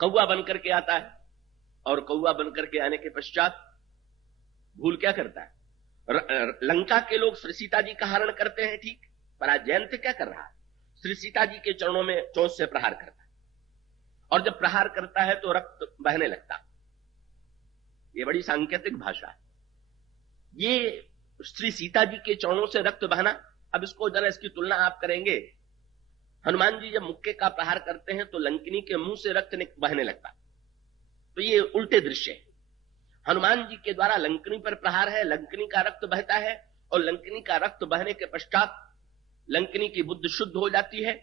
कौवा बनकर के आता है, और कौवा बनकर के आने के पश्चात भूल क्या करता है? लंका के लोग श्री सीता जी का हरण करते हैं, ठीक, पर आज जयंत क्या कर रहा है? श्री सीता जी के चरणों में चोंच से प्रहार करता है, और जब प्रहार करता है तो रक्त बहने लगता है। ये बड़ी सांकेतिक भाषा है। ये श्री सीता जी के चरणों से रक्त बहना, अब इसको जरा इसकी तुलना आप करेंगे, हनुमान जी जब मुक्के का प्रहार करते हैं तो लंकिनी के मुंह से रक्त बहने लगता है। तो ये उल्टे दृश्य है। हनुमान जी के द्वारा लंकिनी पर प्रहार है, लंकिनी का रक्त बहता है, और लंकिनी का रक्त बहने के पश्चात लंकिनी की बुद्धि शुद्ध हो जाती है,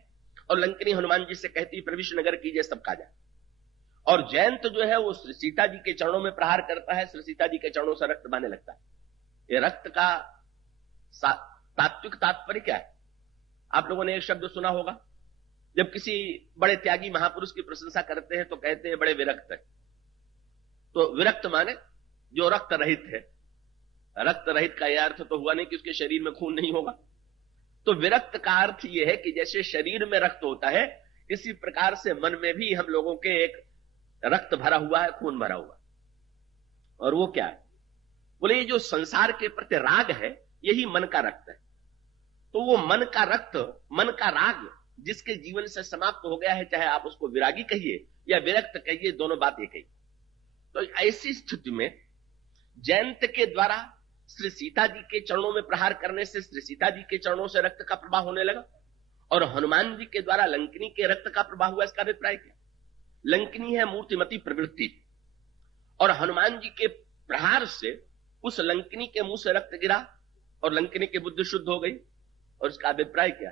और लंकिनी हनुमान जी से कहती है प्रविश नगर कीजिए सब काजा। और जयंत जो है वो श्री सीता जी के चरणों में प्रहार करता है, श्री सीता जी के चरणों से रक्त बहने लगता है। ये रक्त का तात्विक तात्पर्य क्या है? आप लोगों ने एक शब्द सुना होगा, जब किसी बड़े त्यागी महापुरुष की प्रशंसा करते हैं तो कहते हैं बड़े विरक्त है। तो विरक्त माने जो रक्त रहित है। रक्त रहित का यह अर्थ तो हुआ नहीं कि उसके शरीर में खून नहीं होगा। तो विरक्त का अर्थ यह है कि जैसे शरीर में रक्त होता है, इसी प्रकार से मन में भी हम लोगों के एक रक्त भरा हुआ है, खून भरा हुआ। और वो क्या है? बोले ये जो संसार के प्रति राग है, यही मन का रक्त है। तो वो मन का रक्त, मन का राग जिसके जीवन से समाप्त हो गया है, चाहे आप उसको विरागी कहिए या विरक्त कहिए, दोनों बात एक ही। तो ऐसी स्थिति में जयंत के द्वारा श्री सीता जी के चरणों में प्रहार करने से श्री सीता जी के चरणों से रक्त का प्रवाह होने लगा, और हनुमान जी के द्वारा लंकिनी के रक्त का प्रवाह हुआ। इसका अभिप्राय क्या? लंकिनी है मूर्तिमती प्रवृत्ति, और हनुमान जी के प्रहार से उस लंकिनी के मुंह से रक्त गिरा और लंकिनी की बुद्धि शुद्ध हो गई। और इसका अभिप्राय क्या?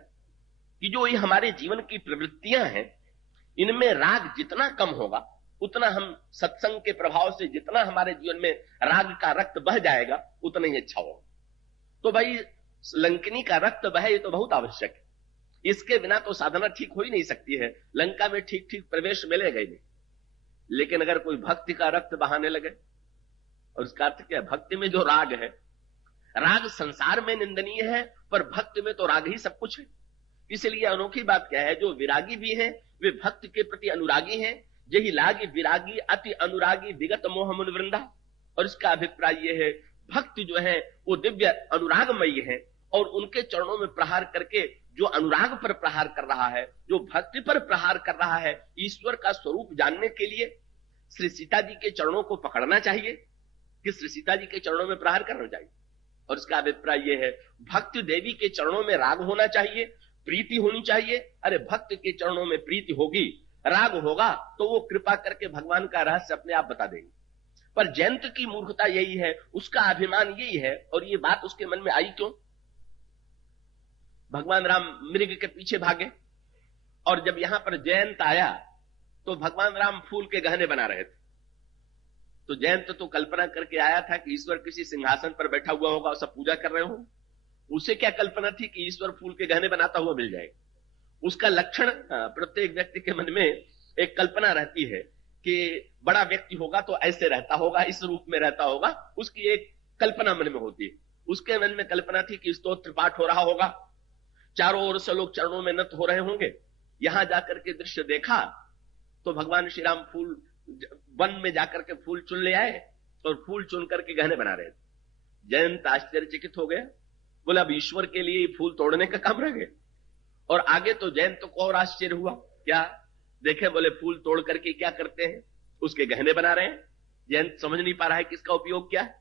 कि जो ये हमारे जीवन की प्रवृत्तियां हैं, इनमें राग जितना कम होगा, उतना हम सत्संग के प्रभाव से जितना हमारे जीवन में राग का रक्त बह जाएगा, उतना ही अच्छा होगा। तो भाई लंकिनी का रक्त बहे, ये तो बहुत आवश्यक है। इसके बिना तो साधना ठीक हो ही नहीं सकती है। लंका में ठीक ठीक प्रवेश मिलेगा ही नहीं। लेकिन अगर कोई भक्ति का रक्त बहाने लगे, और उसका अर्थ क्या है? भक्ति में जो राग है, राग संसार में निंदनीय है, पर भक्ति में तो राग ही सब कुछ है। इसलिए अनोखी बात क्या है, जो विरागी भी हैं वे भक्ति के प्रति अनुरागी हैं। यही लागी विरागी अति अनुरागी विगत मोह मन वृंदा। और इसका अभिप्राय यह है, भक्ति जो है वो दिव्य अनुरागमयी है, और उनके चरणों में प्रहार करके जो अनुराग पर प्रहार कर रहा है, जो भक्ति पर प्रहार कर रहा है, ईश्वर का स्वरूप जानने के लिए श्री सीता जी के चरणों को पकड़ना चाहिए कि श्री सीता जी के चरणों में प्रहार करना चाहिए। और इसका अभिप्राय यह है, भक्ति देवी के चरणों में राग होना चाहिए, प्रीति होनी चाहिए। अरे भक्त के चरणों में प्रीति होगी, राग होगा, तो वो कृपा करके भगवान का रहस्य अपने आप बता देंगे। पर जयंत की मूर्खता यही है, उसका अभिमान यही है। और ये बात उसके मन में आई क्यों? भगवान राम मृग के पीछे भागे, और जब यहां पर जयंत आया तो भगवान राम फूल के गहने बना रहे थे। तो जयंत तो कल्पना करके आया था कि ईश्वर किसी सिंहासन पर बैठा हुआ होगा और सब पूजा कर रहे हो। उसे क्या कल्पना थी कि ईश्वर फूल के गहने बनाता हुआ मिल जाएगा। उसका लक्षण, प्रत्येक व्यक्ति के मन में एक कल्पना रहती है कि बड़ा व्यक्ति होगा तो ऐसे रहता होगा, इस रूप में रहता होगा, उसकी एक कल्पना मन में होती है। उसके मन में कल्पना थी कि स्तोत्र पाठ हो रहा होगा, चारों ओर से लोग चरणों में नत हो रहे होंगे। यहां जाकर के दृश्य देखा तो भगवान श्री राम फूल वन में जाकर के फूल चुन ले आए, और फूल चुन करके गहने बना रहे थे। जयंत आश्चर्यचकित हो गया, बोले अब ईश्वर के लिए फूल तोड़ने का काम रह गए। और आगे तो जयंत को और आश्चर्य हुआ, क्या देखे? बोले फूल तोड़ करके क्या करते हैं? उसके गहने बना रहे हैं। जयंत समझ नहीं पा रहा है किसका उपयोग क्या है।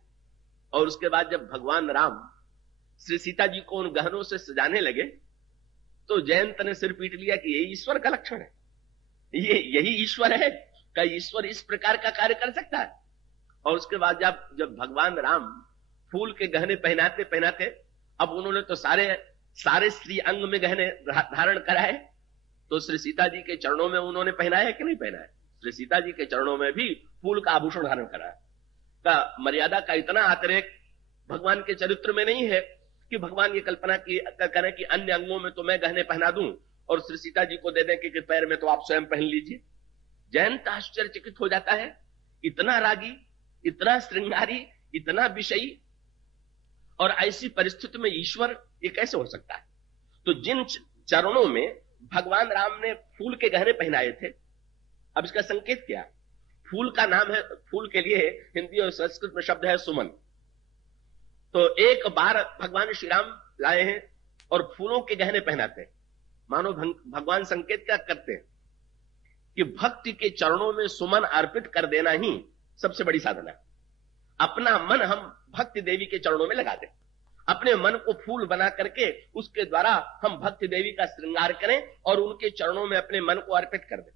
और उसके बाद जब भगवान राम श्री सीता जी को उन गहनों से सजाने लगे, तो जयंत ने सिर पीट लिया कि ये ईश्वर का लक्षण है, यही ईश्वर है। क्या ईश्वर इस प्रकार का कार्य कर सकता है? और उसके बाद जब भगवान राम फूल के गहने पहनाते पहनाते, अब उन्होंने तो सारे स्त्री अंग में गहने धारण कराए, तो श्री सीता जी के चरणों में उन्होंने पहनाया कि नहीं पहनाया? श्री सीता जी के चरणों में भी फूल का आभूषण धारण कराया। का मर्यादा का इतना अतिरेक भगवान के चरित्र में नहीं है कि भगवान ये कल्पना करें कि अन्य अंगों में तो मैं गहने पहना दूं और श्री सीता जी को दे दें कि पैर में तो आप स्वयं पहन लीजिए। जयंत आश्चर्यचकित हो जाता है, इतना रागी, इतना श्रृंगारी, इतना विषयी, और ऐसी परिस्थिति में ईश्वर ये कैसे हो सकता है? तो जिन चरणों में भगवान राम ने फूल के गहने पहनाए थे, अब इसका संकेत क्या है? फूल का नाम है, फूल के लिए हिंदी और संस्कृत में शब्द है सुमन। तो एक बार भगवान श्री राम लाए हैं और फूलों के गहने पहनाते हैं। मानो भगवान संकेत क्या करते हैं कि भक्ति के चरणों में सुमन अर्पित कर देना ही सबसे बड़ी साधना है। अपना मन हम भक्ति देवी के चरणों में लगा दें, अपने मन को फूल बना करके उसके द्वारा हम भक्ति देवी का श्रृंगार करें और उनके चरणों में अपने मन को अर्पित कर दें।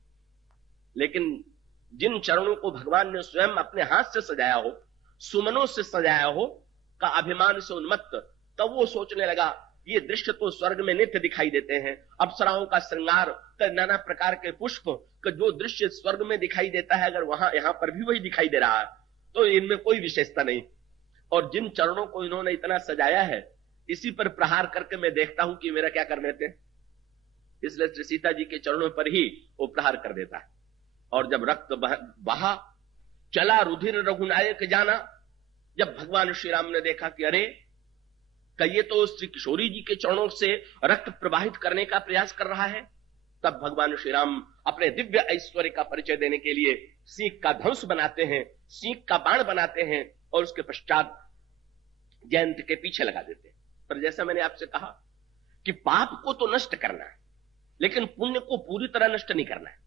लेकिन जिन चरणों को भगवान ने स्वयं अपने हाथ से सजाया हो, सुमनों से सजाया हो, का अभिमान से उन्मत्त, तब वो सोचने लगा ये दृश्य तो स्वर्ग में नित्य दिखाई देते हैं, अप्सराओं का श्रृंगार, नाना प्रकार के पुष्प का जो दृश्य स्वर्ग में दिखाई देता है, अगर वहां यहां पर भी वही दिखाई दे रहा है तो इनमें कोई विशेषता नहीं। और जिन चरणों को इन्होंने इतना सजाया है, इसी पर प्रहार करके मैं देखता हूं कि मेरा क्या कर लेते हैं। इसलिए श्री सीता जी के चरणों पर ही वो प्रहार कर देता है। और जब रक्त बहा, चला रुधिर रघुनायक जाना, जब भगवान श्री राम ने देखा कि अरे ये तो श्री किशोरी जी के चरणों से रक्त प्रवाहित करने का प्रयास कर रहा है, तब भगवान श्री राम अपने दिव्य ऐश्वर्य का परिचय देने के लिए सींग का धनुष बनाते हैं, सींग का बाण बनाते हैं और उसके पश्चात जयंत के पीछे लगा देते हैं। पर जैसा मैंने आपसे कहा कि पाप को तो नष्ट करना है, लेकिन पुण्य को पूरी तरह नष्ट नहीं करना है।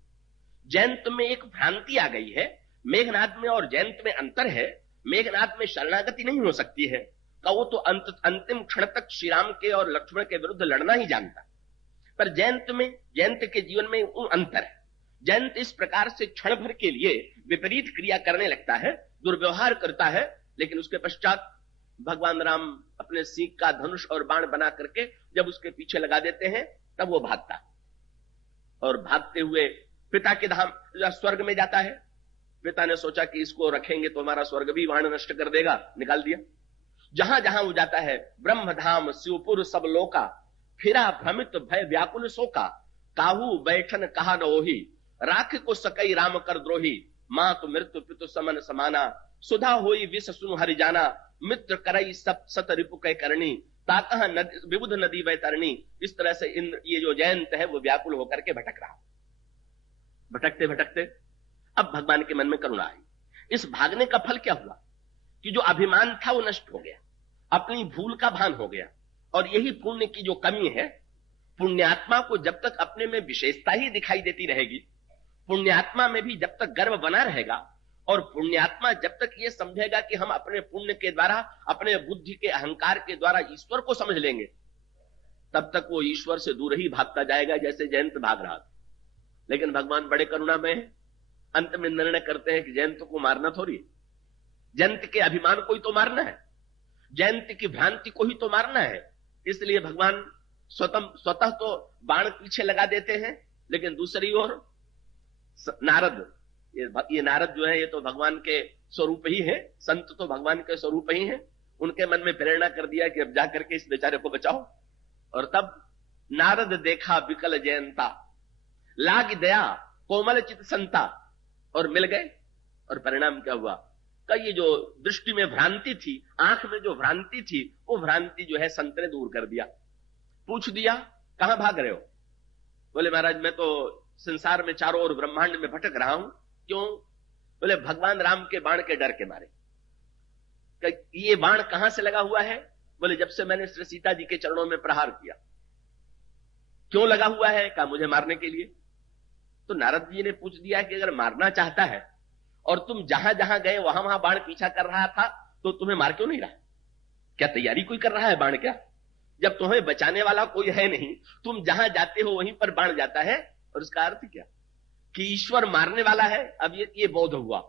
जयंत में एक भ्रांति आ गई है, मेघनाद में और जयंत में अंतर है। मेघनाद में शरणागति नहीं हो सकती है, का वो तो अंतिम क्षण तक श्री राम के और लक्ष्मण के विरुद्ध लड़ना ही जानता। पर जयंत में, जयंत के जीवन में वो अंतर है। जयंत इस प्रकार से क्षण भर के लिए विपरीत क्रिया करने लगता है, दुर्व्यवहार करता है, लेकिन उसके पश्चात भगवान राम अपने सींग का धनुष और बाण बना करके जब उसके पीछे लगा देते हैं, तब वो भागता और भागते हुए पिता के धाम स्वर्ग में जाता है। पिता ने सोचा कि इसको रखेंगे तो हमारा स्वर्ग भी बाण नष्ट कर देगा, निकाल दिया। जहां जहां वो जाता है, ब्रह्मधाम शिवपुर सब लोका, फिरा भ्रमित भय व्याकुल शोका, काहू बैठन कहा न ओही, राख को सकई राम कर द्रोही, मात मृत्यु पितु समन समाना, सुधा होई विष सुन हरि जाना, मित्र करई सब सत रिपु कै करनी, ताकह विबुध नदी वैतरणी। इस तरह से ये जो जयंत है वो व्याकुल होकर के भटक रहा। भटकते भटकते अब भगवान के मन में करुणा आई। इस भागने का फल क्या हुआ कि जो अभिमान था वो नष्ट हो गया, अपनी भूल का भान हो गया। और यही पुण्य की जो कमी है, पुण्यात्मा को जब तक अपने में विशेषता ही दिखाई देती रहेगी, पुण्यात्मा में भी जब तक गर्व बना रहेगा, और पुण्यात्मा जब तक ये समझेगा कि हम अपने पुण्य के द्वारा, अपने बुद्धि के अहंकार के द्वारा ईश्वर को समझ लेंगे, तब तक वो ईश्वर से दूर ही भागता जाएगा, जैसे जयंत भाग रहा था। लेकिन भगवान बड़े करुणामय हैं, अंत में निर्णय करते हैं कि जयंत को मारना थोड़ी है, जयंत के अभिमान को ही तो मारना है, जयंत की भ्रांति को ही तो मारना है। इसलिए भगवान स्वतः तो बाण पीछे लगा देते हैं, लेकिन दूसरी ओर नारद, ये नारद जो है ये तो भगवान के स्वरूप ही है, संत तो भगवान के स्वरूप ही है। उनके मन में प्रेरणा कर दिया कि अब जाकर के इस बेचारे को बचाओ। और तब नारद देखा विकल जयंता, लाग दया कोमल चित संता, और मिल गए। और परिणाम क्या हुआ का ये जो दृष्टि में भ्रांति थी, आंख में जो भ्रांति थी, वो भ्रांति जो है संत ने दूर कर दिया। पूछ दिया कहां भाग रहे हो? बोले महाराज मैं तो संसार में चारों ओर ब्रह्मांड में भटक रहा हूं। क्यों? बोले भगवान राम के बाण के डर के मारे। ये बाण कहां से लगा हुआ है? बोले जब से मैंने श्री सीता जी के चरणों में प्रहार किया। क्यों लगा हुआ है? कहा मुझे मारने के लिए। तो नारद जी ने पूछ दिया कि अगर मारना चाहता है और तुम जहां जहां गए वहां वहां बाण पीछा कर रहा था, तो तुम्हें मार क्यों नहीं रहा? क्या तैयारी कोई कर रहा है बाण? क्या जब तुम्हें बचाने वाला कोई है नहीं, तुम जहां जाते हो वहीं पर बाण जाता है? और उसका अर्थ क्या कि ईश्वर मारने वाला है। अब ये बोध हुआ,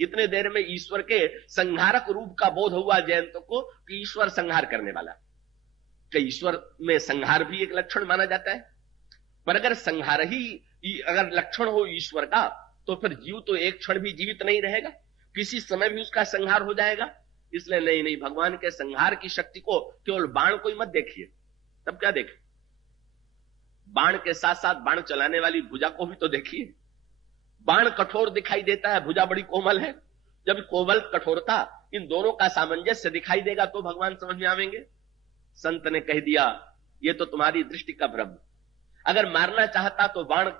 इतने देर में ईश्वर के संहारक रूप का बोध हुआ जयंत को कि ईश्वर संहार करने वाला है। कि ईश्वर में संहार भी एक लक्षण माना जाता है, पर अगर संहार ही अगर लक्षण हो ईश्वर का, तो फिर जीव तो एक क्षण भी जीवित नहीं रहेगा, किसी समय भी उसका संहार हो जाएगा। इसलिए नहीं, भगवान के संहार की शक्ति को केवल बाण को ही मत देखिए। तब क्या देखें? बाण के साथ साथ बाण चलाने वाली भुजा को भी तो देखिए। बाण कठोर दिखाई देता है, भुजा बड़ी कोमल है। जब कोमल कठोरता इन दोनों का सामंजस्य दिखाई देगा तो भगवान समझ में आवेंगे। संत ने कह दिया ये तो तुम्हारी दृष्टि का भ्रम। अगर मारना चाहता तो बाण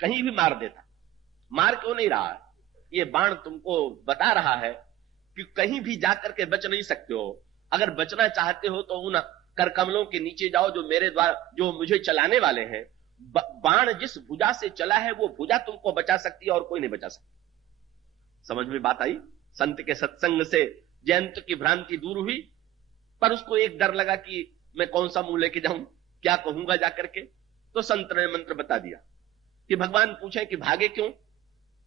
कहीं भी मार देता, मार क्यों नहीं रहा? ये बाण तुमको बता रहा है कि कहीं भी जाकर के बच नहीं सकते हो। अगर बचना चाहते हो तो उन करकमलों के नीचे जाओ जो मेरे द्वारा, जो मुझे चलाने वाले हैं। बाण जिस भुजा से चला है वो भुजा तुमको बचा सकती है और कोई नहीं बचा सकता। समझ में बात आई? संत के सत्संग से जयंत की भ्रांति दूर हुई, पर उसको एक डर लगा कि मैं कौन सा मुंह लेके जाऊं, क्या कहूंगा जाकर के। तो संत ने मंत्र बता दिया कि भगवान पूछे कि भागे क्यों,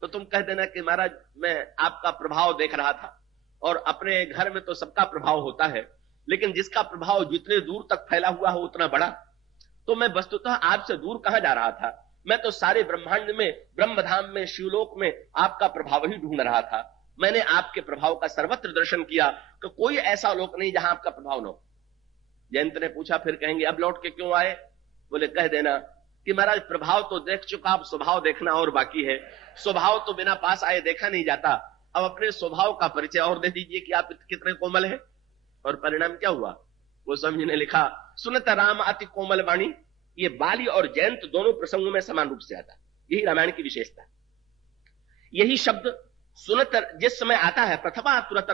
तो तुम कह देना कि महाराज मैं आपका प्रभाव देख रहा था, और अपने घर में तो सबका प्रभाव होता है, लेकिन जिसका प्रभाव जितने दूर तक फैला हुआ हो उतना बड़ा। तो मैं वस्तुतः आपसे दूर कहां जा रहा था, मैं तो सारे ब्रह्मांड में, ब्रह्मधाम में, शिवलोक में आपका प्रभाव ही ढूंढ रहा था। मैंने आपके प्रभाव का सर्वत्र दर्शन किया कि कोई ऐसा लोक नहीं जहां आपका प्रभाव न हो। जयंत ने पूछा फिर कहेंगे अब लौट के क्यों आए? बोले कह देना कि महाराज प्रभाव तो देख चुका, अब स्वभाव देखना और बाकी है। स्वभाव तो बिना पास आए देखा नहीं जाता, अब अपने स्वभाव का परिचय और दे दीजिए कि आप कितने कोमल हैं। और परिणाम क्या हुआ? गोस्वामी जी ने लिखा, सुनत राम अति कोमल वाणी। ये बाली और जयंत दोनों प्रसंगों में समान रूप से आता, यही रामायण की विशेषता। यही शब्द सुनत जिस समय आता है, पठवा तुरत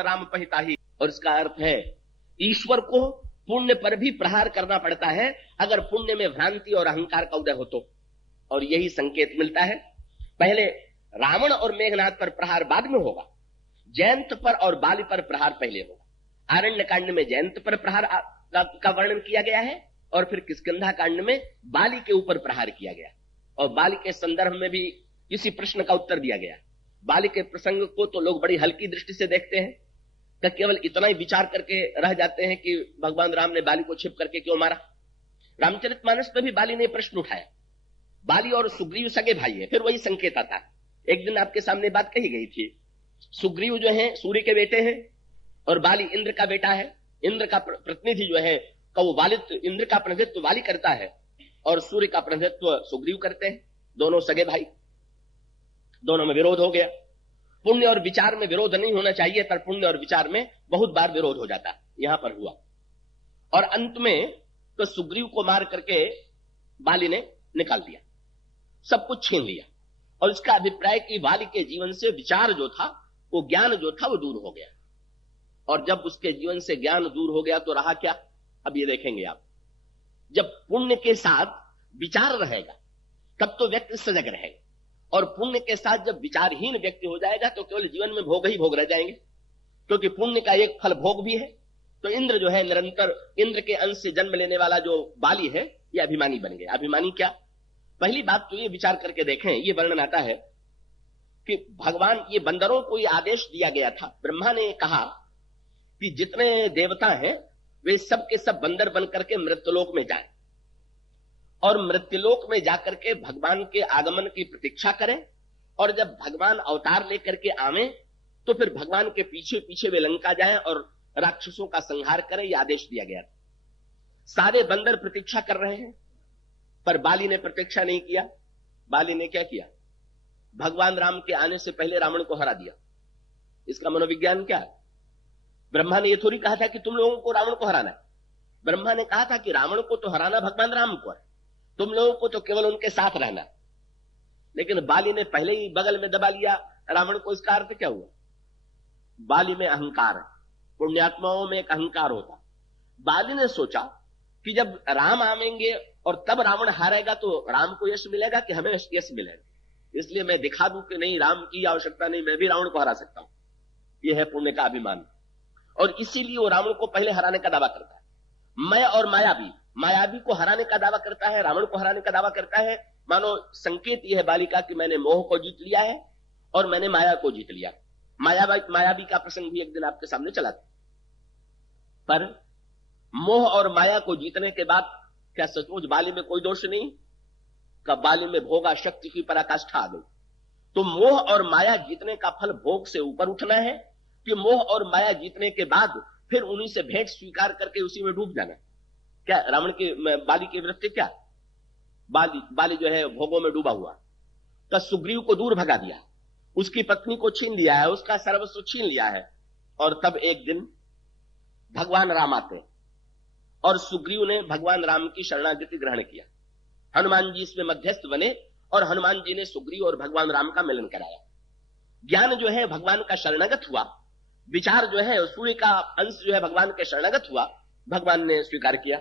राम पहिताही, और इसका अर्थ है ईश्वर को पुण्य पर भी प्रहार करना पड़ता है अगर पुण्य में भ्रांति और अहंकार का उदय हो तो। और यही संकेत मिलता है, पहले रावण और मेघनाथ पर प्रहार बाद में होगा, जयंत पर और बाली पर प्रहार पहले होगा। आरण्य कांड में जयंत पर प्रहार का वर्णन किया गया है, और फिर किष्किंधा कांड में बाली के ऊपर प्रहार किया गया, और बाली के संदर्भ में भी इसी प्रश्न का उत्तर दिया गया। बाली के प्रसंग को तो लोग बड़ी हल्की दृष्टि से देखते हैं, तो केवल इतना ही विचार करके रह जाते हैं कि भगवान राम ने बाली को छिप करके क्यों मारा। रामचरितमानस में भी बाली ने प्रश्न उठाया। बाली और सुग्रीव सगे भाई है, फिर वही संकेत आता। एक दिन आपके सामने बात कही गई थी, सुग्रीव जो है सूर्य के बेटे हैं और बाली इंद्र का बेटा है। इंद्र का प्रतिनिधि जो है वो इंद्र का प्रतिनिधित्व बाली करता है और सूर्य का प्रतिनिधित्व सुग्रीव करते हैं, दोनों सगे भाई। दोनों में विरोध हो गया। पुण्य और विचार में विरोध नहीं होना चाहिए, पर पुण्य और विचार में बहुत बार विरोध हो जाता, यहां पर हुआ। और अंत में तो सुग्रीव को मार करके बाली ने निकाल दिया, सब कुछ छीन लिया, और इसका अभिप्राय कि बाली के जीवन से विचार जो था, वो ज्ञान जो था, वो दूर हो गया। और जब उसके जीवन से ज्ञान दूर हो गया तो रहा क्या? अब ये देखेंगे आप, जब पुण्य के साथ विचार रहेगा तब तो व्यक्ति सजग रहेगा, और पुण्य के साथ जब विचारहीन व्यक्ति हो जाएगा तो केवल जीवन में भोग ही भोग रह जाएंगे, क्योंकि पुण्य का एक फल भोग भी है। तो इंद्र जो है निरंतर, इंद्र के अंश से जन्म लेने वाला जो बाली है, ये अभिमानी बन गया। अभिमानी क्या? पहली बात तो ये विचार करके देखें, ये वर्णन आता है कि भगवान, ये बंदरों को ये आदेश दिया गया था। ब्रह्मा ने कहा कि जितने देवता हैं वे सब के सब बंदर बन करके मृत्युलोक में जाएं, और मृत्युलोक में जाकर के भगवान के आगमन की प्रतीक्षा करें, और जब भगवान अवतार लेकर के आवे तो फिर भगवान के पीछे पीछे वे लंका जाएं और राक्षसों का संहार करें, यह आदेश दिया गया था। सारे बंदर प्रतीक्षा कर रहे हैं, पर बाली ने प्रतीक्षा नहीं किया। बाली ने क्या किया? भगवान राम के आने से पहले रावण को हरा दिया। इसका मनोविज्ञान क्या है? ब्रह्मा ने यह थोड़ी कहा था कि तुम लोगों को रावण को हराना है। ब्रह्मा ने कहा था कि रावण को तो हराना भगवान राम को है, तुम लोगों को तो केवल उनके साथ रहना। लेकिन बाली ने पहले ही बगल में दबा लिया रावण को। इसका अर्थ क्या हुआ? बाली में अहंकार है, पुण्यात्माओं में एक अहंकार होता। बाली ने सोचा कि जब राम आवेंगे और तब रावण हारेगा तो राम को यश मिलेगा कि हमें यश मिलेगा, इसलिए मैं दिखा दूं कि नहीं, राम की आवश्यकता नहीं, मैं भी रावण को हरा सकता हूं। यह है पुण्य का अभिमान, और इसीलिए वो रावण को पहले हराने का दावा करता है। मैं और मायावी को हराने का दावा करता है, रावण को हराने का दावा करता है। मानो संकेत यह है बाली का कि मैंने मोह को जीत लिया है और मैंने माया को जीत लिया। मायावी का प्रसंग भी एक दिन आपके सामने चला था। पर मोह और माया को जीतने के बाद क्या सचमुच बाली में कोई दोष नहीं? कब बाली में भोगा शक्ति की पराकाष्ठा आ गई। तो मोह और माया जीतने का फल भोग से ऊपर उठना है कि मोह और माया जीतने के बाद फिर उन्हीं से भेंट स्वीकार करके उसी में डूब जाना? क्या रावण की, बाली की वृत्ति क्या? बाली जो है भोगों में डूबा हुआ, तो सुग्रीव को दूर भगा दिया, उसकी पत्नी को छीन लिया है, उसका सर्वस्व छीन लिया है। और तब एक दिन भगवान राम आते और सुग्रीव ने भगवान राम की शरणागति ग्रहण किया। हनुमान जी इसमें मध्यस्थ बने और हनुमान जी ने सुग्रीव और भगवान राम का मिलन कराया। ज्ञान जो है भगवान का शरणागत हुआ, विचार जो है सूर्य का अंश जो है भगवान के शरणागत हुआ, भगवान ने स्वीकार किया,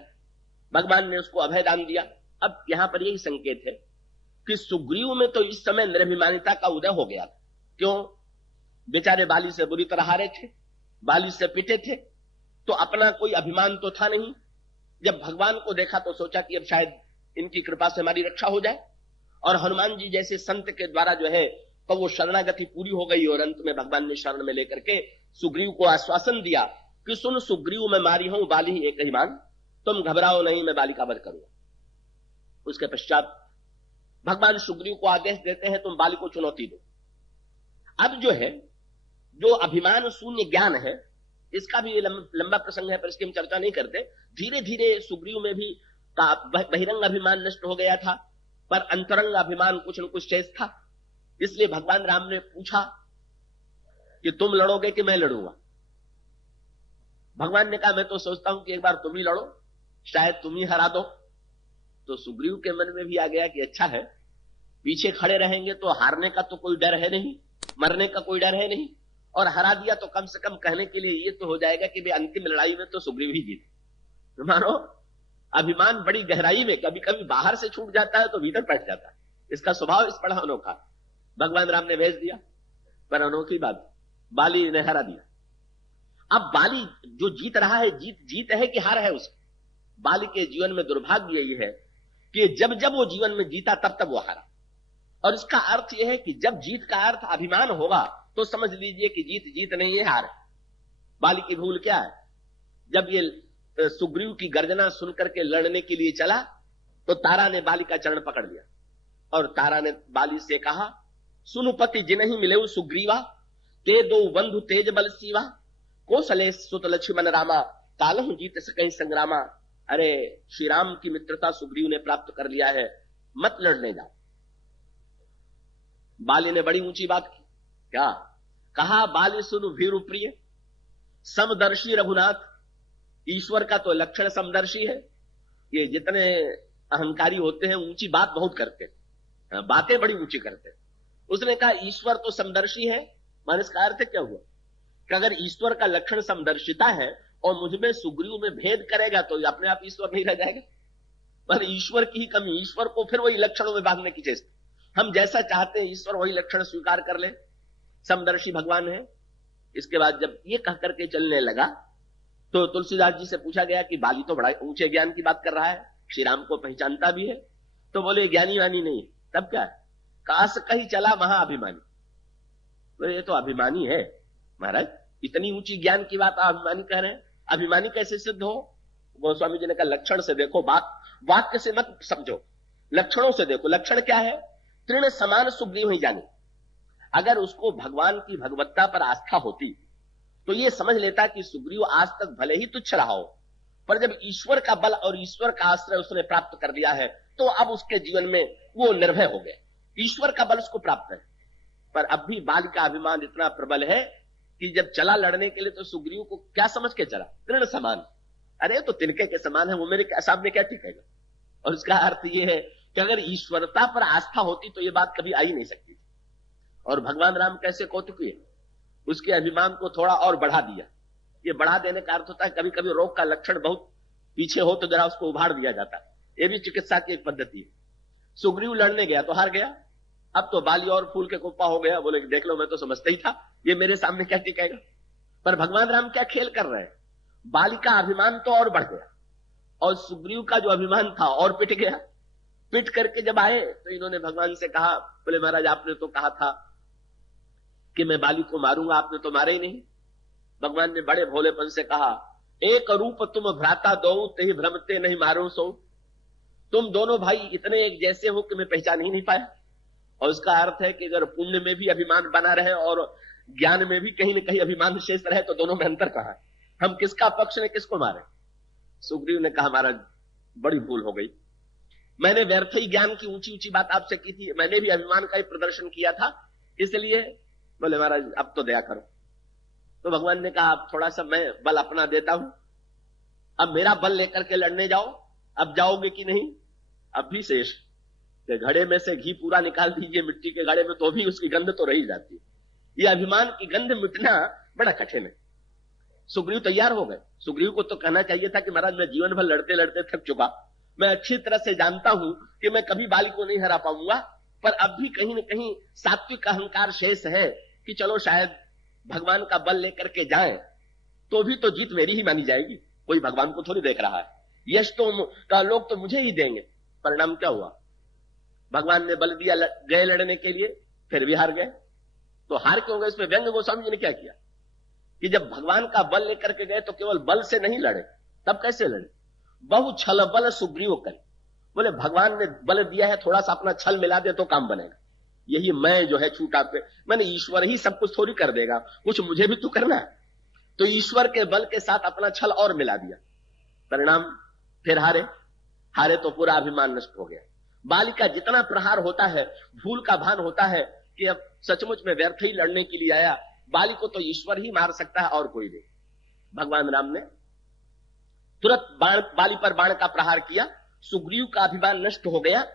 भगवान ने उसको अभय दान दिया। अब यहां पर यही संकेत है कि सुग्रीव में तो इस समय निर्भिमानिता का उदय हो गया। क्यों? बेचारे बाली से बुरी तरह हारे थे, बाली से पिटे थे, तो अपना कोई अभिमान तो था नहीं। जब भगवान को देखा तो सोचा कि अब शायद इनकी कृपा से हमारी रक्षा हो जाए, और हनुमान जी जैसे संत के द्वारा जो है तो वो शरणागति पूरी हो गई, और अंत में भगवान ने शरण में लेकर के सुग्रीव को आश्वासन दिया कि सुन सुग्रीव मैं मारी हूं बाली एक ही मान, तुम घबराओ नहीं, मैं बाली का वध करूंगा। उसके पश्चात भगवान सुग्रीव को आदेश देते हैं तुम बाली को चुनौती दो। अब जो है जो अभिमान शून्य ज्ञान है, इसका भी लंबा प्रसंग है, पर इसकी हम चर्चा नहीं करते। धीरे धीरे सुग्रीव में भी बहिरंग अभिमान नष्ट हो गया था, पर अंतरंग अभिमान कुछ न कुछ शेष था। इसलिए भगवान राम ने पूछा कि तुम लड़ोगे कि मैं लड़ूंगा? भगवान ने कहा मैं तो सोचता हूं कि एक बार तुम ही लड़ो, शायद तुम ही हरा दो। तो सुग्रीव के मन में भी आ गया कि अच्छा है, पीछे खड़े रहेंगे तो हारने का तो कोई डर है नहीं, मरने का कोई डर है नहीं, और हरा दिया तो कम से कम कहने के लिए ये तो हो जाएगा कि भाई अंतिम लड़ाई में तो सुग्रीव ही जीते। तो मानो अभिमान बड़ी गहराई में कभी कभी बाहर से छूट जाता है तो भीतर बैठ जाता है, इसका स्वभाव इस बड़ा अनोखा। भगवान राम ने भेज दिया, पर अनोखी बात बाली ने हरा दिया। अब बाली जो जीत रहा है, जीत है कि हार है उसकी? बाली के जीवन में दुर्भाग्य यही है कि जब जब वो जीवन में जीता तब तब वो हारा। और इसका अर्थ यह है कि जब जीत का अर्थ अभिमान होगा तो समझ लीजिए कि जीत नहीं है, हार है। बाली की भूल क्या है? जब ये सुग्रीव की गर्जना सुनकर के लड़ने के लिए चला तो तारा ने बाली का चरण पकड़ लिया, और तारा ने बाली से कहा सुनुपति जिनहि मिले सुग्रीवा, ते दो बंधु तेज बल सीवा, कौशले सुत लक्ष्मण रामा, कालहु जीत सकहि संग्रामा। अरे श्री राम की मित्रता सुग्रीव ने प्राप्त कर लिया है, मत लड़ने जाओ। बाली ने बड़ी ऊंची बात की। क्या कहा? बाली सुनु भीरु प्रिय, समदर्शी रघुनाथ। ईश्वर का तो लक्षण समदर्शी है। ये जितने अहंकारी होते हैं ऊंची बात बहुत करते हैं, बातें बड़ी ऊंची करते हैं। उसने कहा ईश्वर तो समदर्शी है, माने इसका अर्थ क्या हुआ कि अगर ईश्वर का लक्षण समदर्शिता है और मुझमें सुग्रीव में भेद करेगा तो अपने आप ईश्वर नहीं रह जाएगा? पर ईश्वर की ही कमी, ईश्वर को फिर वही लक्षणों में बांधने की चेष्टा। हम जैसा चाहते हैं ईश्वर वही लक्षण स्वीकार कर ले, समदर्शी भगवान है। इसके बाद जब ये कह करके चलने लगा तो तुलसीदास जी से पूछा गया कि बाली तो बड़ा ऊंचे ज्ञान की बात कर रहा है, श्री राम को पहचानता भी है, तो बोले ज्ञानी वानी नहीं है। तब क्या है? काश कहीं चला महाअभिमानी। तो ये तो अभिमानी है महाराज, इतनी ऊंची ज्ञान की बात आप अभिमानी कह रहे हैं, अभिमानी कैसे सिद्ध हो? गोस्वामी जी ने कहा लक्षण से देखो, वाक्य से मत समझो, लक्षणों से देखो। लक्षण क्या है? तृण समान सुग्रीव ही जाने। अगर उसको भगवान की भगवत्ता पर आस्था होती तो ये समझ लेता कि सुग्रीव आज तक भले ही तुच्छ रहा हो, पर जब ईश्वर का बल और ईश्वर का आश्रय उसने प्राप्त कर लिया है तो अब उसके जीवन में वो निर्भय हो गया, ईश्वर का बल उसको प्राप्त है। पर अब भी बाल का अभिमान इतना प्रबल है कि जब चला लड़ने के लिए तो सुग्रीव को क्या समझ के चला? तृण समान। अरे तो तिनके के समान है, वो मेरे सामने क्या टिकेगा? और उसका अर्थ ये है कि अगर ईश्वरता पर आस्था होती तो ये बात कभी आ ही नहीं सकती। और भगवान राम कैसे कौतुकी, उसके अभिमान को थोड़ा और बढ़ा दिया। ये बढ़ा देने का अर्थ होता है कभी कभी रोग का लक्षण बहुत पीछे हो तो जरा उसको उभार दिया जाता है, ये भी चिकित्सा की एक पद्धति है। सुग्रीव लड़ने गया तो हार गया, अब तो बाली और फूल के कुप्पा हो गया, बोले देख लो मैं तो समझता ही था, ये मेरे सामने क्या टिकेगा। पर भगवान राम क्या खेल कर रहे हैं? बाली का अभिमान तो और बढ़ गया और सुग्रीव का जो अभिमान था और पिट गया। पिट करके जब आए तो इन्होंने भगवान से कहा, बोले महाराज आपने तो कहा था कि मैं बाली को मारूंगा, आपने तो मारे ही नहीं। भगवान ने बड़े भोलेपन से कहा, एक रूप तुम भ्राता दो ते भ्रमते नहीं मारो सो। तुम दोनों भाई इतने एक जैसे हो कि मैं पहचान ही नहीं पाया। और उसका अर्थ है कि अगर पुण्य में भी अभिमान बना रहे और ज्ञान में भी कहीं न कहीं अभिमान शेष रहे तो दोनों में अंतर कहां है? हम किसका पक्ष ने किसको मारे? सुग्रीव ने कहा महाराज बड़ी भूल हो गई, मैंने व्यर्थ ही ज्ञान की ऊंची ऊंची बात आपसे की थी, मैंने भी अभिमान का ही प्रदर्शन किया था, इसलिए। बोले महाराज अब तो दया करो। तो भगवान ने कहा अब थोड़ा सा मैं बल अपना देता हूं, अब मेरा बल लेकर के लड़ने जाओ, अब जाओगे कि नहीं? अब भी शेष। कि घड़े में से घी पूरा निकाल दीजिए मिट्टी के घड़े में तो भी उसकी गंध तो रही जाती है। ये अभिमान की गंध मिटना बड़ा कठिन है। सुग्रीव तैयार हो गए। सुग्रीव को तो कहना चाहिए था कि महाराज मैं जीवन भर लड़ते लड़ते थक चुका, मैं अच्छी तरह से जानता हूं कि मैं कभी बाली को नहीं हरा पाऊंगा, पर अब भी कहीं न कहीं सात्विक अहंकार शेष है कि चलो शायद भगवान का बल लेकर के जाएं तो भी तो जीत मेरी ही मानी जाएगी, कोई भगवान को थोड़ी देख रहा है, यश तो का लोग तो मुझे ही देंगे। परिणाम क्या हुआ? भगवान ने बल दिया, गए लड़ने के लिए, फिर भी हार गए। तो हार क्यों गए? इसमें व्यंग गोस्वामी जी ने क्या किया कि जब भगवान का बल लेकर के गए तो केवल बल से नहीं लड़े, तब कैसे लड़े? बहु छल बल सुग्रीव करे। बोले भगवान ने बल दिया है, थोड़ा सा अपना छल मिला दे तो काम बनेगा। यही मैं जो है छूटा पे, मैंने ईश्वर ही सब कुछ थोड़ी कर देगा, कुछ मुझे भी तो करना है। तो ईश्वर के बल के साथ अपना छल और मिला दिया। परिणाम फिर हारे तो पूरा अभिमान नष्ट हो गया। बाली का जितना प्रहार होता है, भूल का भान होता है कि अब सचमुच में व्यर्थ ही लड़ने के लिए आया, बाली को तो ईश्वर ही मार सकता है और कोई नहीं। भगवान राम ने तुरंत बाली पर बाण का प्रहार किया। सुग्रीव का अभिमान नष्ट हो गया।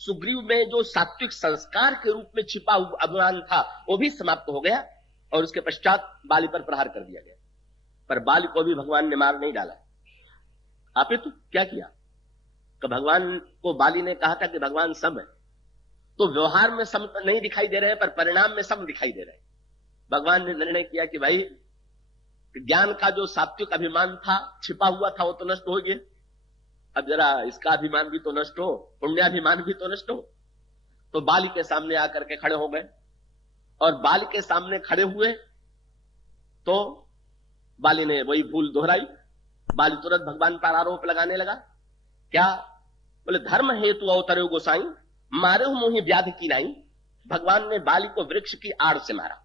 सुग्रीव में जो सात्विक संस्कार के रूप में छिपा हुआ अभिमान था वो भी समाप्त हो गया और उसके पश्चात बाली पर प्रहार कर दिया गया। पर बाली को भी भगवान ने मार नहीं डाला। आपने तो क्या किया कि भगवान को बाली ने कहा था कि भगवान सम है, तो व्यवहार में सम नहीं दिखाई दे रहे हैं पर परिणाम में सम दिखाई दे रहे हैं। भगवान ने निर्णय किया कि भाई ज्ञान का जो सात्विक अभिमान था, छिपा हुआ था, वो तो नष्ट हो गया, अब जरा इसका अभिमान भी तो नष्ट हो, पुण्याभिमान भी तो नष्ट हो। तो बाली के सामने आकर के खड़े हो गए और बाली के सामने खड़े हुए तो बाली ने वही भूल दोहराई। बाली तुरंत भगवान पर आरोप लगाने लगा। क्या? बोले धर्म हेतु अवतरे गोसाई, मारे मोहि व्याधि की नाई। भगवान ने बाली को वृक्ष की आड़ से मारा।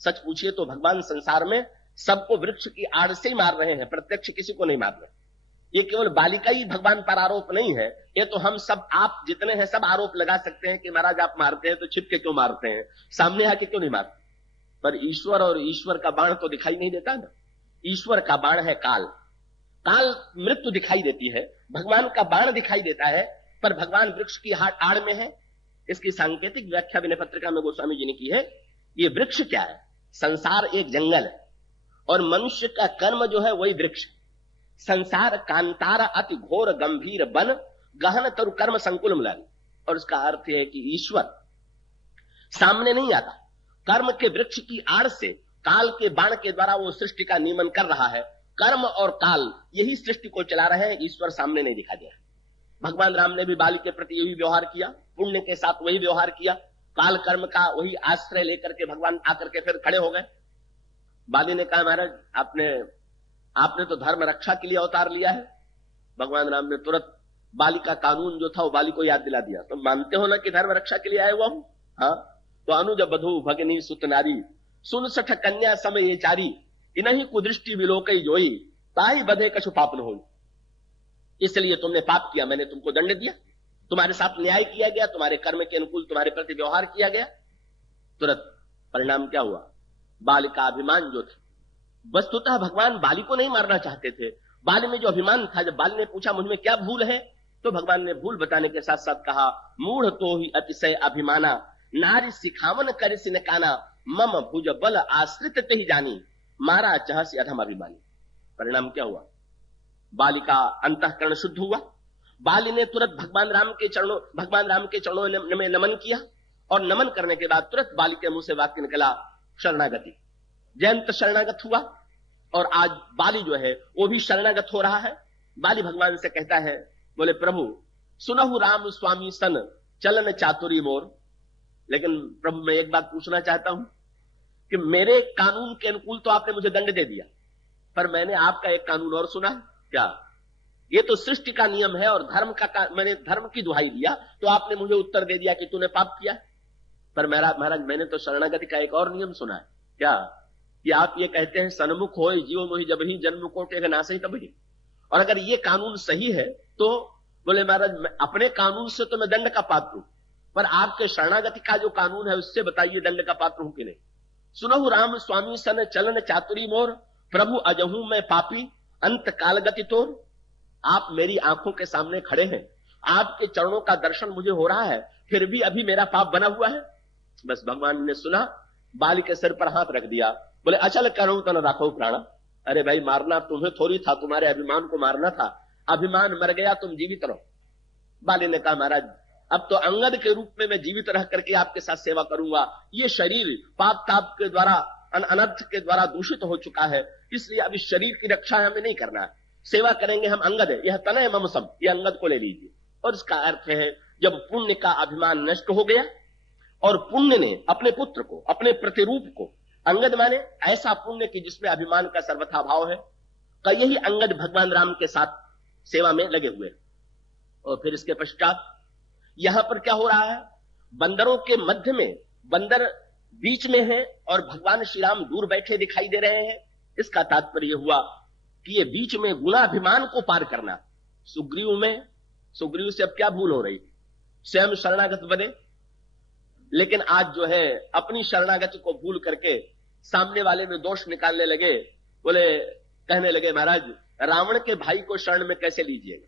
सच पूछिए तो भगवान संसार में सबको वृक्ष की आड़ से ही मार रहे हैं, प्रत्यक्ष किसी को नहीं मार रहे। ये केवल बाली का ही भगवान पर आरोप नहीं है, ये तो हम सब, आप जितने हैं सब आरोप लगा सकते हैं कि महाराज आप मारते हैं तो छिप के क्यों मारते हैं, सामने आके क्यों नहीं मारते। पर ईश्वर और ईश्वर का बाण तो दिखाई नहीं देता ना। ईश्वर का बाण है काल, काल मृत्यु दिखाई देती है, भगवान का बाण दिखाई देता है, पर भगवान वृक्ष की आड़ में है। इसकी सांकेतिक व्याख्या विनय पत्रिका में गोस्वामी जी ने की है। ये वृक्ष क्या है? संसार एक जंगल है और मनुष्य का कर्म जो है वही वृक्ष है। संसार कांतारा अति घोर गंभीर बन, गहन तरु कर्म संकुल मिलानी। और इसका अर्थ है कि ईश्वर सामने नहीं आता, कर्म के वृक्ष की आड़ से काल के बाण के द्वारा वो सृष्टि का नियमन कर रहा है। कर्म और काल यही सृष्टि को चला रहे हैं, ईश्वर सामने नहीं दिखा दिया। भगवान राम ने भी बाली के प्रति यही व्यवहार किया, पुण्य के साथ वही व्यवहार किया, काल कर्म का वही आश्रय लेकर के भगवान आकर के फिर खड़े हो गए। बाली ने कहा महाराज आपने तो धर्म रक्षा के लिए अवतार लिया है। भगवान राम ने तुरंत बाली का कानून जो था वो बाली को याद दिला दिया। तो मानते हो ना कि धर्म रक्षा के लिए आए हुआ हूं? हाँ, तो अनुज बधु भगनी सुत नारी, सुन सठ कन्या समय ये चारी, इन्हीं कुदृष्टि विलोकई जोई, ताई बधे कछु पाप न हो। इसलिए तुमने पाप किया, मैंने तुमको दंड दिया, तुम्हारे साथ न्याय किया गया, तुम्हारे कर्म के अनुकूल तुम्हारे प्रति व्यवहार किया गया। तुरंत परिणाम क्या हुआ? बाली का अभिमान जो था, वस्तुतः भगवान बाली को नहीं मारना चाहते थे, बाली में जो अभिमान था, जब बाली ने पूछा मुझ में क्या भूल है, तो भगवान ने भूल बताने के साथ साथ कहा मूढ़ तो ही अतिशय अभिमाना, नारी सिखावन कर सिनकाना, मम भुज बल आश्रित ते ही जानी, मारा चहसी अधम अभिमानी। परिणाम क्या हुआ? बाली का अंतःकरण शुद्ध हुआ। बाली ने तुरंत भगवान राम के चरणों में नमन किया और नमन करने के बाद तुरंत बाली के मुंह से वाक्य निकला शरणागति। जयंत शरणागत हुआ और आज बाली जो है वो भी शरणागत हो रहा है। बाली भगवान से कहता है, बोले प्रभु सुनहु राम स्वामी सन चलन चातुरी मोर। लेकिन प्रभु मैं एक बात पूछना चाहता हूं कि मेरे कानून के अनुकूल तो आपने मुझे दंड दे दिया, पर मैंने आपका एक कानून और सुना है क्या? ये तो सृष्टि का नियम है और मैंने धर्म की दुहाई दिया तो आपने मुझे उत्तर दे दिया कि तूने पाप किया। पर महाराज मैंने तो शरणागति का एक और नियम सुना है क्या, कि आप ये कहते हैं सन्मुख होए जीव मोहि जब ही जन्म कोटे ना सही तब ही। और अगर ये कानून सही है तो बोले महाराज अपने कानून से तो मैं दंड का पात्र हूं, पर आपके शरणागति का जो कानून है उससे बताइए दंड का पात्र हूं कि नहीं। सुनहु राम स्वामी सन चलन चातुरी मोर, प्रभु अजहू मैं पापी अंत काल गति तोर। आप मेरी आंखों के सामने खड़े हैं, आपके चरणों का दर्शन मुझे हो रहा है, फिर भी अभी मेरा पाप बना हुआ है। बस भगवान ने सुना, बाली के सिर पर हाथ रख दिया, बोले अचल करूं तो न राखो प्राण। अरे भाई, मारना तुम्हें थोड़ी था, तुम्हारे अभिमान को मारना था। अभिमान मर गया, तुम जीवित रहो। बाली ने कहा महाराज, अब तो अंगद के रूप में मैं जीवित रह करके आपके साथ सेवा करूंगा। ये शरीर पाप ताप के द्वारा, अनर्थ के द्वारा दूषित हो चुका है, इसलिए अब इस शरीर की रक्षा हमें नहीं करना है। सेवा करेंगे हम अंगद है, यह तनय मम सम, यह अंगद को ले लीजिए। और इसका अर्थ है, जब पुण्य का अभिमान नष्ट हो गया और पुण्य ने अपने पुत्र को, अपने प्रतिरूप को, अंगद माने ऐसा पुण्य कि जिसमें अभिमान का सर्वथा भाव है, का यही अंगद भगवान राम के साथ सेवा में लगे हुए। और फिर इसके पश्चात यहां पर क्या हो रहा है, बंदरों के मध्य में, बंदर बीच में है और भगवान श्री राम दूर बैठे दिखाई दे रहे हैं। इसका तात्पर्य हुआ कि ये बीच में गुणाभिमान को पार करना। सुग्रीव से अब क्या भूल हो रही, स्वयं शरणागत बने, लेकिन आज जो है अपनी शरणागति को भूल करके सामने वाले में दोष निकालने लगे। बोले, कहने लगे महाराज रावण के भाई को शरण में कैसे लीजिएगा।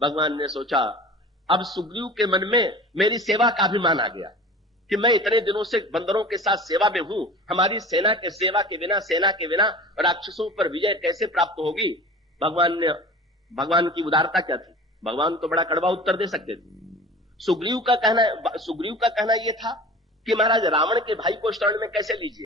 भगवान ने सोचा, अब सुग्रीव के मन में मेरी सेवा का अभिमान आ गया कि मैं इतने दिनों से बंदरों के साथ सेवा में हूं, हमारी सेना के सेवा के बिना, सेना के बिना राक्षसों पर विजय कैसे प्राप्त होगी। भगवान की उदारता क्या थी, भगवान तो बड़ा कड़वा उत्तर दे सकते थे। सुग्रीव का कहना यह था कि महाराज रावण के भाई को शरण में कैसे लीजिए।